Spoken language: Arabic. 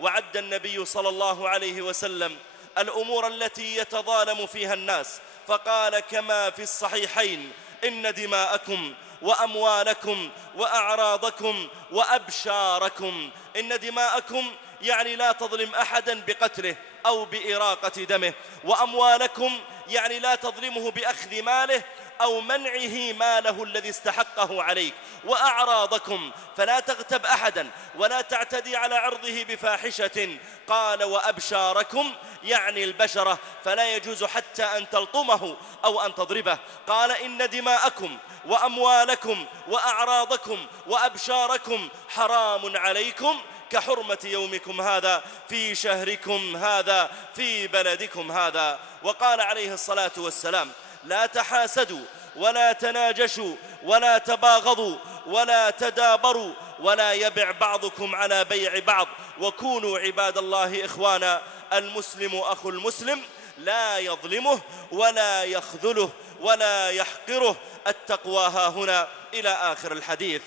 وعد النبي صلى الله عليه وسلم الأمور التي يتظالم فيها الناس، فقال كما في الصحيحين: إن دماءكم وأموالكم وأعراضكم وأبشاركم. إن دماءكم يعني لا تظلم أحدا بقتله أو بإراقة دمه، وأموالكم يعني لا تظلمه بأخذ ماله أو منعه ماله الذي استحقه عليك، وأعراضكم فلا تغتب أحدا ولا تعتدي على عرضه بفاحشة. قال: وأبشاركم يعني البشرة، فلا يجوز حتى أن تلطمه أو أن تضربه. قال: إن دماءكم وأموالكم وأعراضكم وأبشاركم حرام عليكم كحرمة يومكم هذا في شهركم هذا في بلدكم هذا. وقال عليه الصلاة والسلام: لا تحاسدوا ولا تناجشوا ولا تباغضوا ولا تدابروا ولا يبع بعضكم على بيع بعض، وكونوا عباد الله إخوانا. المسلم أخو المسلم لا يظلمه ولا يخذله ولا يحقره. التقوى ها هنا إلى آخر الحديث.